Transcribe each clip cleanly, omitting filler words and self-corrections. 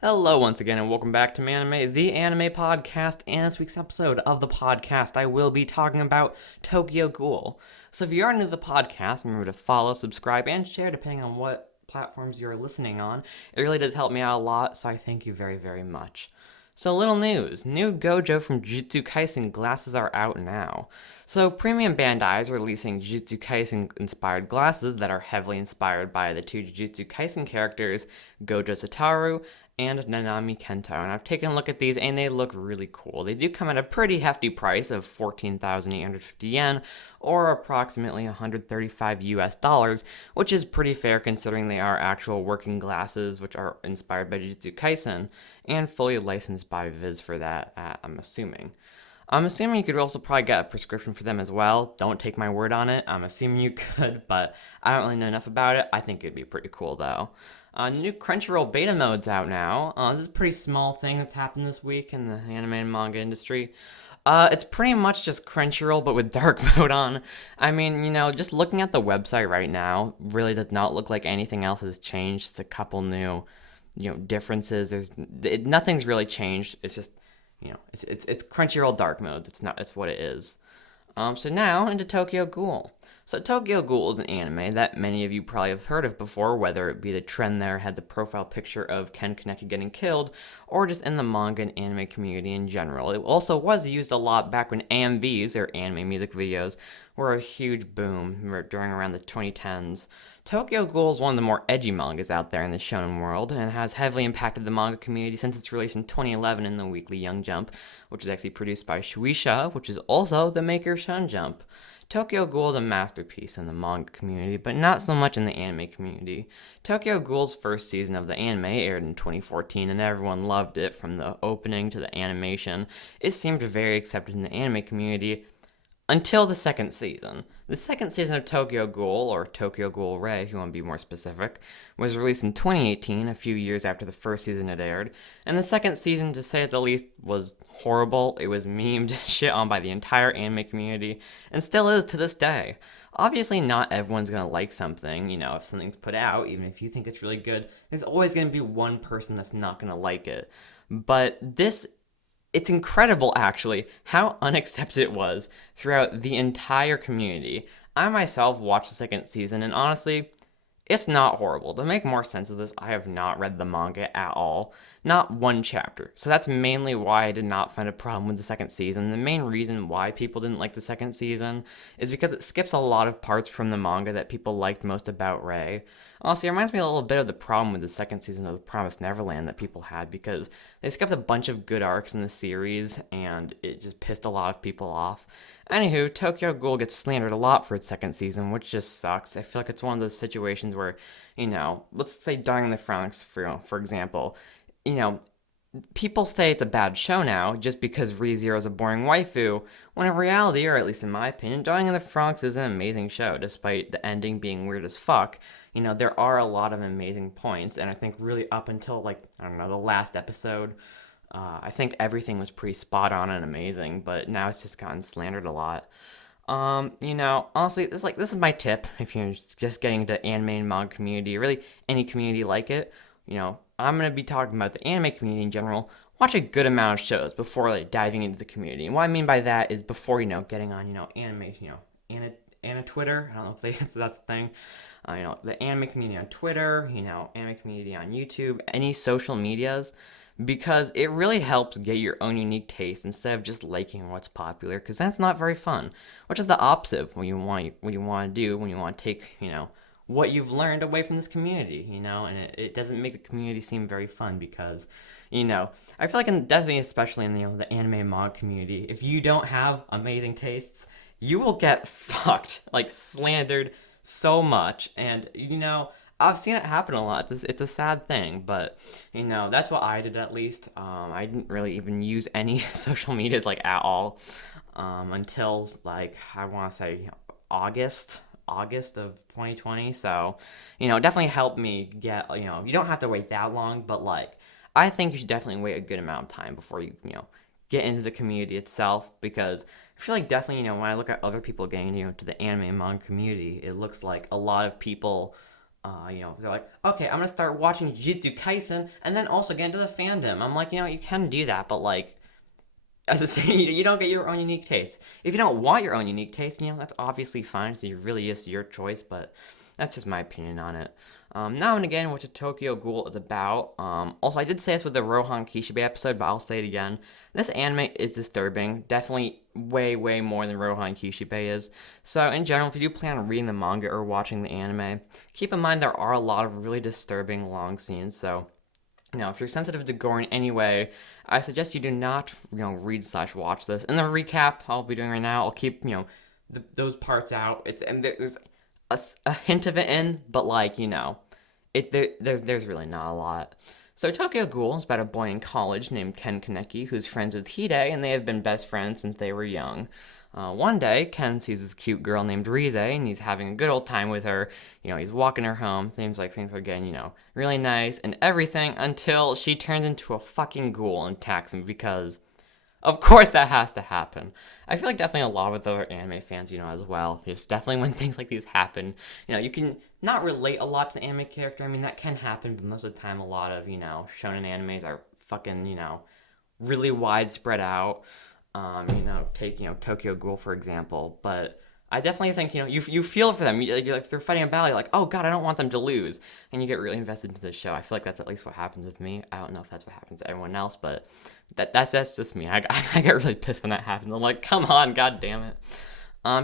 Hello once again and welcome back to MANIME, the anime podcast, and this week's episode of the podcast I will be talking about Tokyo Ghoul. So if you are new to the podcast, remember to follow, subscribe, and share depending on what platforms you're listening on. It really does help me out a lot, so I thank you very, very much. So little news, new Gojo from Jujutsu Kaisen glasses are out now. So Premium Bandai is releasing Jujutsu Kaisen inspired glasses that are heavily inspired by the two Jujutsu Kaisen characters, Gojo Satoru and Nanami Kento. And I've taken a look at these and they look really cool. They do come at a pretty hefty price of 14,850 yen or approximately 135 US dollars, which is pretty fair considering they are actual working glasses which are inspired by Jujutsu Kaisen and fully licensed by Viz for that, I'm assuming. I'm assuming you could also probably get a prescription for them as well. Don't take my word on it. I'm assuming you could, but I don't really know enough about it. I think it'd be pretty cool though. New Crunchyroll beta mode's out now. This is a pretty small thing that's happened this week in the anime and manga industry. It's pretty much just Crunchyroll, but with dark mode on. I mean, just looking at the website right now, really does not look like anything else has changed. Just a couple new, differences. Nothing's really changed. It's just, it's Crunchyroll dark mode. It's what it is. So now into Tokyo Ghoul. So Tokyo Ghoul is an anime that many of you probably have heard of before, whether it be the trend there had the profile picture of Ken Kaneki getting killed, or just in the manga and anime community in general. It also was used a lot back when AMVs, or anime music videos, were a huge boom during around the 2010s. Tokyo Ghoul is one of the more edgy mangas out there in the shonen world, and has heavily impacted the manga community since its release in 2011 in the weekly Young Jump, which is actually produced by Shueisha, which is also the maker of Shonen Jump. Tokyo Ghoul is a masterpiece in the manga community, but not so much in the anime community. Tokyo Ghoul's first season of the anime aired in 2014, and everyone loved it from the opening to the animation. It seemed very accepted in the anime community, until the second season. The second season of Tokyo Ghoul, or Tokyo Ghoul Ray if you want to be more specific, was released in 2018, a few years after the first season had aired, and the second season, to say the least, was horrible. It was memed, shit on by the entire anime community, and still is to this day. Obviously, not everyone's gonna like something, if something's put out, even if you think it's really good, there's always gonna be one person that's not gonna like it. But it's incredible, actually, how unaccepted it was throughout the entire community. I myself watched the second season, and honestly, it's not horrible. To make more sense of this, I have not read the manga at all. Not one chapter. So that's mainly why I did not find a problem with the second season. The main reason why people didn't like the second season is because it skips a lot of parts from the manga that people liked most about Rei. Also, it reminds me a little bit of the problem with the second season of The Promised Neverland that people had, because they skipped a bunch of good arcs in the series, and it just pissed a lot of people off. Anywho, Tokyo Ghoul gets slandered a lot for its second season, which just sucks. I feel like it's one of those situations where, let's say Dying in the Franxx, for example, you know, people say it's a bad show now just because ReZero is a boring waifu, when in reality, or at least in my opinion, Dying in the Franxx is an amazing show, despite the ending being weird as fuck. There are a lot of amazing points, and I think really up until, I don't know, the last episode, I think everything was pretty spot on and amazing, but now it's just gotten slandered a lot. Honestly, this is my tip if you're just getting into anime and manga community, really any community like it. I'm gonna be talking about the anime community in general. Watch a good amount of shows before diving into the community. And what I mean by that is before getting on anime Anna Twitter. I don't know if that's a thing. The anime community on Twitter. Anime community on YouTube. Any social medias, because it really helps get your own unique taste instead of just liking what's popular, because that's not very fun. Which is the opposite of what you want to do when you want to take what you've learned away from this community, and it doesn't make the community seem very fun because, I feel like, definitely, especially in the anime mod community, if you don't have amazing tastes, you will get fucked, slandered so much, and, I've seen it happen a lot. It's a sad thing, but, that's what I did at least. I didn't really even use any social medias, at all, until, I want to say, August of 2020. So, it definitely helped me get, you don't have to wait that long, but I think you should definitely wait a good amount of time before you, get into the community itself, because I feel like definitely, when I look at other people getting, to the anime and manga community, it looks like a lot of people They're like, okay, I'm gonna start watching Jujutsu Kaisen and then also get into the fandom. I'm like, you can do that, but like, as I say, you don't get your own unique taste. If you don't want your own unique taste, that's obviously fine. So it really is your choice, but that's just my opinion on it. Now and again, what the Tokyo Ghoul is about. Also, I did say this with the Rohan Kishibe episode, but I'll say it again. This anime is disturbing. Definitely way, way more than Rohan Kishibe is. So, in general, if you do plan on reading the manga or watching the anime, keep in mind there are a lot of really disturbing long scenes. So, if you're sensitive to gore in any way, I suggest you do not, read/watch this. In the recap I'll be doing right now, I'll keep, those parts out. And there's a hint of it in, but there's really not a lot. So Tokyo Ghoul is about a boy in college named Ken Kaneki who's friends with Hide, and they have been best friends since they were young. One day, Ken sees this cute girl named Rize, and he's having a good old time with her. He's walking her home. Seems like things are getting, really nice and everything until she turns into a fucking ghoul and attacks him because, of course, that has to happen. I feel like definitely a lot with other anime fans, as well. Just definitely when things like these happen, you can not relate a lot to the anime character. I mean, that can happen, but most of the time, a lot of, shonen animes are fucking, really widespread out. Take Tokyo Ghoul for example, but I definitely think you feel for them. If they're fighting a battle, you're like, oh god, I don't want them to lose, and you get really invested into the show. I feel like that's at least what happens with me. I don't know if that's what happens to everyone else, but that's just me. I get really pissed when that happens. I'm like, come on, god damn it.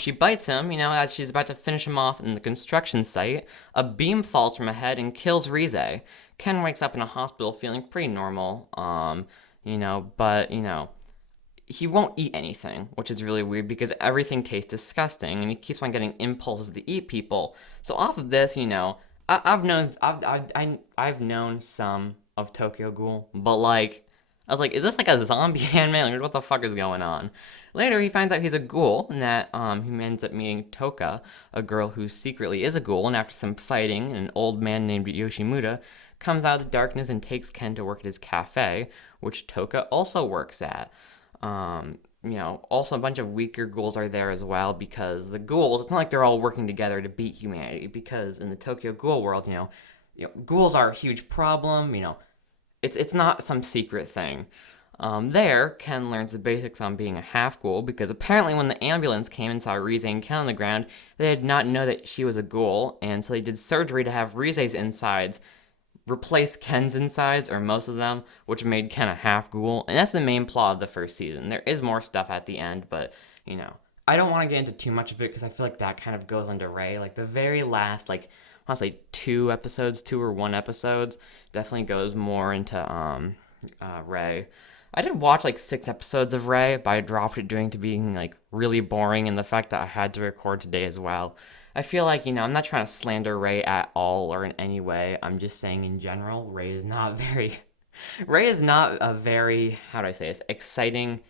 She bites him, as she's about to finish him off in the construction site. A beam falls from ahead and kills Rize. Ken wakes up in a hospital feeling pretty normal. But he won't eat anything, which is really weird because everything tastes disgusting, and he keeps on getting impulses to eat people. So off of this, I've known some of Tokyo Ghoul, but I was like, is this like a zombie anime? Like, what the fuck is going on? Later, he finds out he's a ghoul, and that he ends up meeting Toka, a girl who secretly is a ghoul, and after some fighting, an old man named Yoshimura comes out of the darkness and takes Ken to work at his cafe, which Toka also works at. Also a bunch of weaker ghouls are there as well because the ghouls, it's not like they're all working together to beat humanity because in the Tokyo Ghoul world, ghouls are a huge problem, it's not some secret thing. There, Ken learns the basics on being a half-ghoul because apparently when the ambulance came and saw Rize and Ken on the ground, they did not know that she was a ghoul, and so they did surgery to have Rize's insides replace Ken's insides, or most of them, which made Ken a half-ghoul, and that's the main plot of the first season. There is more stuff at the end, but, I don't want to get into too much of it because I feel like that kind of goes under Ray. Like, the very last, I want to say 2 or 1 episodes, definitely goes more into, Ray. I did watch, 6 episodes of Ray, but I dropped it due to being, really boring, and the fact that I had to record today as well. I feel like, I'm not trying to slander Ray at all or in any way. I'm just saying in general, Ray is not a very, how do I say this, exciting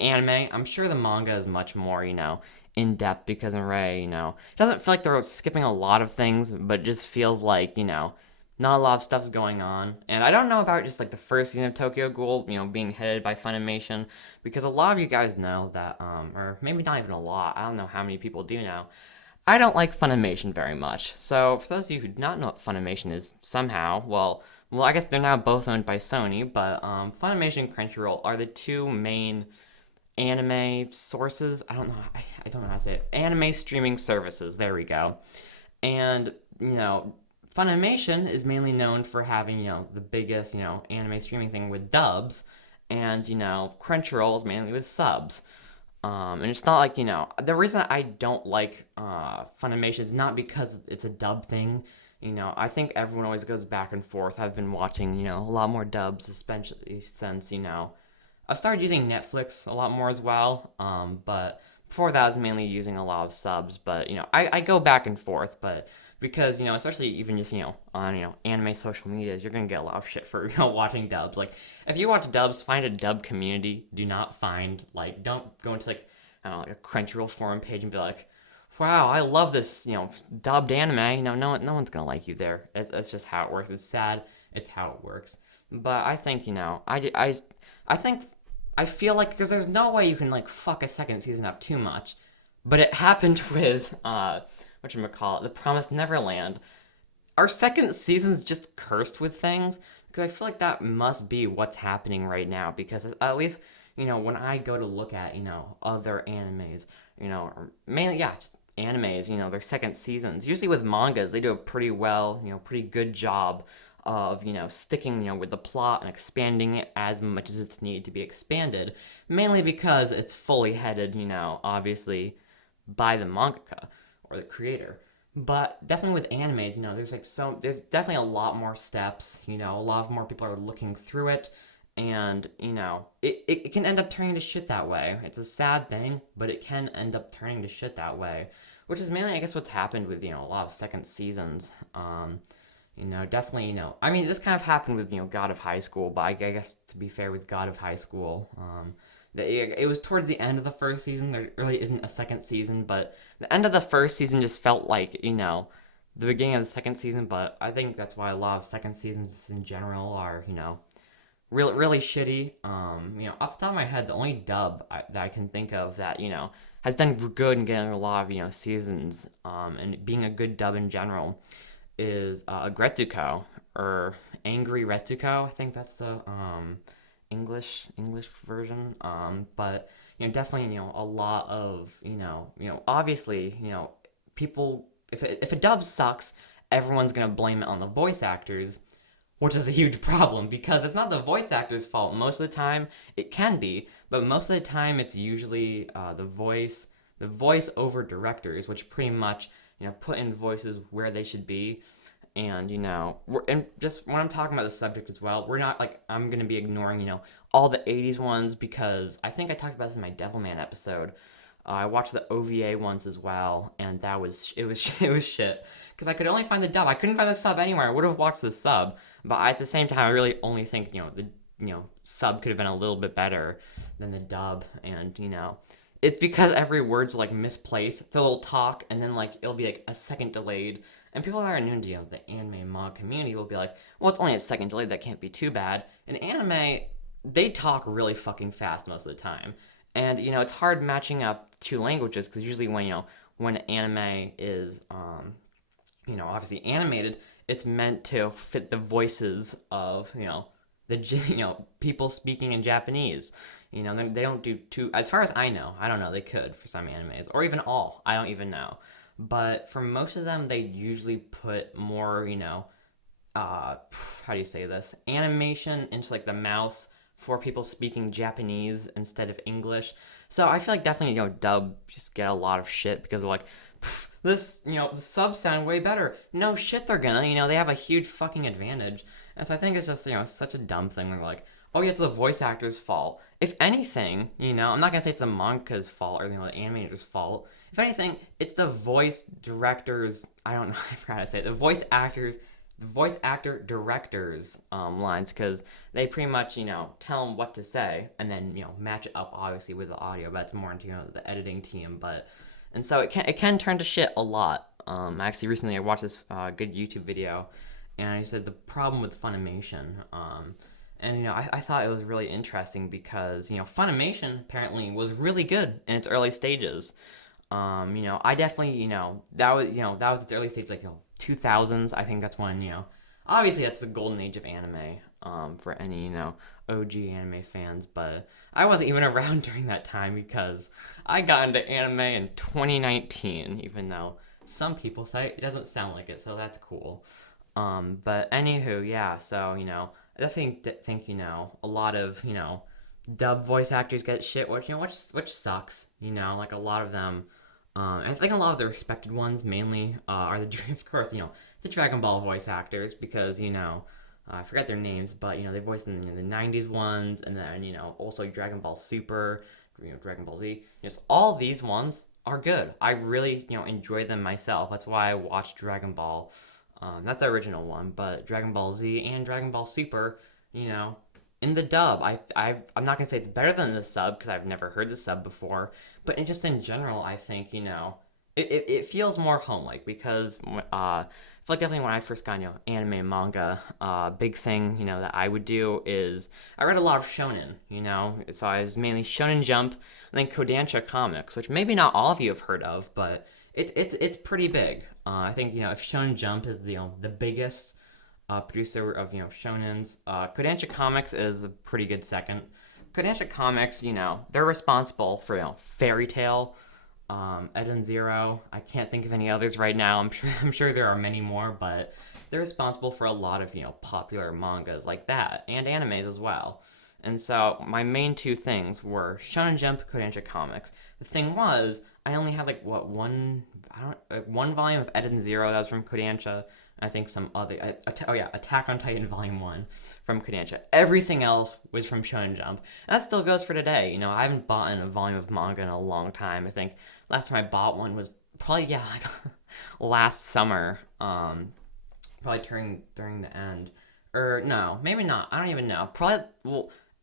anime. I'm sure the manga is much more, in-depth because in Ray, it doesn't feel like they're skipping a lot of things, but it just feels like, not a lot of stuff's going on. And I don't know about just the first season of Tokyo Ghoul, being headed by Funimation, because a lot of you guys know that, or maybe not even a lot, I don't know how many people do know, I don't like Funimation very much. So for those of you who do not know what Funimation is somehow, well, I guess they're now both owned by Sony, but Funimation and Crunchyroll are the 2 main anime sources. I don't know how to say it. Anime streaming services. There we go. And, Funimation is mainly known for having, the biggest, anime streaming thing with dubs, and, Crunchyroll is mainly with subs. And it's not like, the reason I don't like Funimation is not because it's a dub thing. I think everyone always goes back and forth. I've been watching, a lot more dubs, especially since, I started using Netflix a lot more as well. But before that, I was mainly using a lot of subs. But, I go back and forth. But because, especially even just, on, anime social medias, you're going to get a lot of shit for, watching dubs. If you watch dubs, find a dub community. Do not find, don't go into, I don't know, a Crunchyroll forum page and be like, wow, I love this, dubbed anime. No one's going to like you there. It's just how it works. It's sad. It's how it works. But I think, I feel like, because there's no way you can, fuck a second season up too much. But it happened with, whatchamacallit, The Promised Neverland. our second season's just cursed with things? Because I feel like that must be what's happening right now. Because at least, when I go to look at, other animes, or mainly, yeah, just animes, their second seasons. Usually with mangas, they do a pretty well, pretty good job of, sticking, with the plot and expanding it as much as it's needed to be expanded. Mainly because it's fully headed, obviously by the mangaka or the creator. But definitely with animes, there's definitely a lot more steps, a lot more people are looking through it, and, it can end up turning to shit that way. It's a sad thing, but it can end up turning to shit that way, which is mainly, I guess, what's happened with, a lot of second seasons. Definitely, I mean, this kind of happened with, God of High School, but I guess, to be fair, with God of High School, it was towards the end of the first season. There really isn't a second season, but the end of the first season just felt like, the beginning of the second season. But I think that's why a lot of second seasons in general are, really, really shitty. Off the top of my head, the only that I can think of that, has done good in getting a lot of, seasons, and being a good dub in general is Gretsuko, or Angry Retsuko. I think that's the English version. But definitely, a lot of, obviously, people, if a dub sucks, everyone's gonna blame it on the voice actors, which is a huge problem because it's not the voice actor's fault. Most of the time it can be, but most of the time it's usually the voice over directors, which pretty much, put in voices where they should be. And, and just when I'm talking about the subject as well, we're not like, I'm going to be ignoring, all the 80s ones, because I think I talked about this in my Devilman episode. I watched the OVA ones as well, and it was shit. Because I could only find the dub. I couldn't find the sub anywhere. I would have watched the sub, but at the same time, I really only think, the sub could have been a little bit better than the dub. And, it's because every word's like misplaced. They'll talk, and then like it'll be like a second delayed. And people that are new to, the anime and manga community will be like, well, it's only a second delayed, that can't be too bad. In anime, they talk really fucking fast most of the time. And, it's hard matching up two languages, because usually when anime is, obviously animated, it's meant to fit the voices of, the, people speaking in Japanese. They don't do too, as far as I know, I don't know, they could for some animes, or even all, I don't even know. But for most of them, they usually put more, how do you say this? Animation into like the mouse for people speaking Japanese instead of English. So I feel like definitely, dub just get a lot of shit because they're like, this, the subs sound way better. No shit, they're gonna, they have a huge fucking advantage. And so I think it's just, such a dumb thing. They're like, oh yeah, it's the voice actor's fault. If anything, I'm not gonna say it's the manga's fault or, the animator's fault. If anything, it's the voice directors, I don't know, I forgot how to say it, the voice actor directors lines, because they pretty much, tell them what to say, and then, match it up, obviously, with the audio. But it's more into, the editing team. And so it can turn to shit a lot. Actually, recently I watched this good YouTube video, and he said the problem with Funimation, and, I thought it was really interesting because, Funimation apparently was really good in its early stages. I definitely, that was its early stage, like, 2000s. I think that's when, obviously that's the golden age of anime, for any, OG anime fans, but I wasn't even around during that time because I got into anime in 2019, even though some people say it doesn't sound like it, so that's cool. But anywho, yeah, so, I definitely think, a lot of, dub voice actors get shit, which sucks, like a lot of them. I think a lot of the respected ones mainly are of course, the Dragon Ball voice actors, because, I forget their names, but, they voiced in the 90s ones, and then, also Dragon Ball Super, Dragon Ball Z. Just all these ones are good. I really, enjoy them myself. That's why I watched Dragon Ball. Not the original one, but Dragon Ball Z and Dragon Ball Super, in the dub. I'm not going to say it's better than the sub, because I've never heard the sub before, but just in general, I think, it feels more home-like, because I feel like definitely when I first got, anime and manga, big thing, that I would do is I read a lot of shonen, so I was mainly Shonen Jump, and then Kodansha Comics, which maybe not all of you have heard of, but it's pretty big. I think if Shonen Jump is the biggest producer of shonens, Kodansha Comics is a pretty good second. Kodansha Comics, they're responsible for Fairy Tail, Eden Zero. I can't think of any others right now. I'm sure there are many more, but they're responsible for a lot of popular mangas like that and animes as well. And so my main two things were Shonen Jump, Kodansha Comics. The thing was, I only had one volume of Eden Zero that was from Kodansha. I think some other Attack on Titan Volume 1 from Kodansha. Everything else was from Shonen Jump. And that still goes for today. I haven't bought a volume of manga in a long time. I think last time I bought one was probably like last summer. Probably during the end. Or no, maybe not. I don't even know. Probably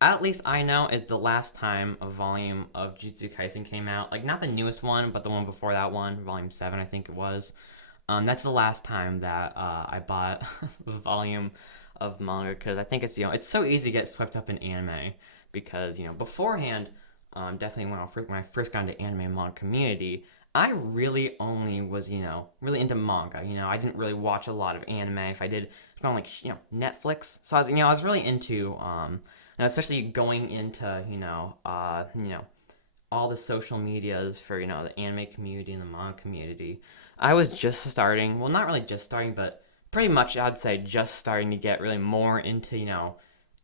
at least I know is the last time a volume of Jujutsu Kaisen came out. Like not the newest one, but the one before that one, Volume 7 I think it was. That's the last time that I bought a volume of manga, because I think it's it's so easy to get swept up in anime, because beforehand, definitely when I first got into anime and manga community, I really only was really into manga. I didn't really watch a lot of anime. If I did, it's on like Netflix. So I was really into especially going into all the social medias for the anime community and the manga community. I was just starting, well, not really just starting, but pretty much I'd say just starting to get really more into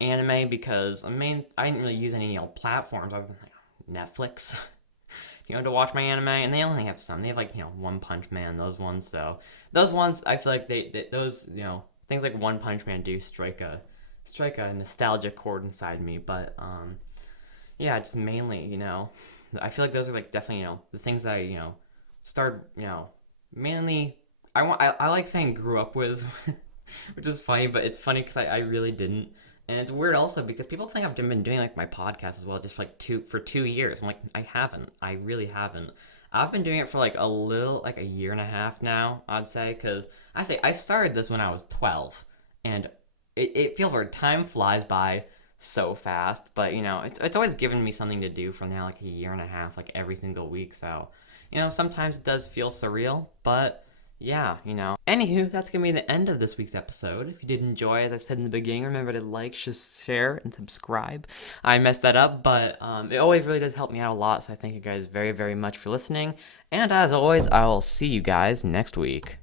anime, because I didn't really use any platforms other than Netflix to watch my anime, and they only have some. They have like One Punch Man, those ones. So those ones, I feel like those things like One Punch Man do strike a nostalgia chord inside me. But yeah, just mainly I feel like those are like definitely the things that I started mainly. I like saying grew up with, which is funny, but it's funny because I really didn't. And it's weird also because people think I've been doing like my podcast as well just for like 2 years. I'm like, I haven't. I really haven't. I've been doing it for like a year and a half now, I'd say, because I started this when I was 12, and it feels like time flies by so fast. But it's always given me something to do for now like a year and a half, like every single week. So sometimes it does feel surreal, but yeah, Anywho, that's going to be the end of this week's episode. If you did enjoy, as I said in the beginning, remember to like, share, and subscribe. I messed that up, but it always really does help me out a lot, so I thank you guys very, very much for listening. And as always, I will see you guys next week.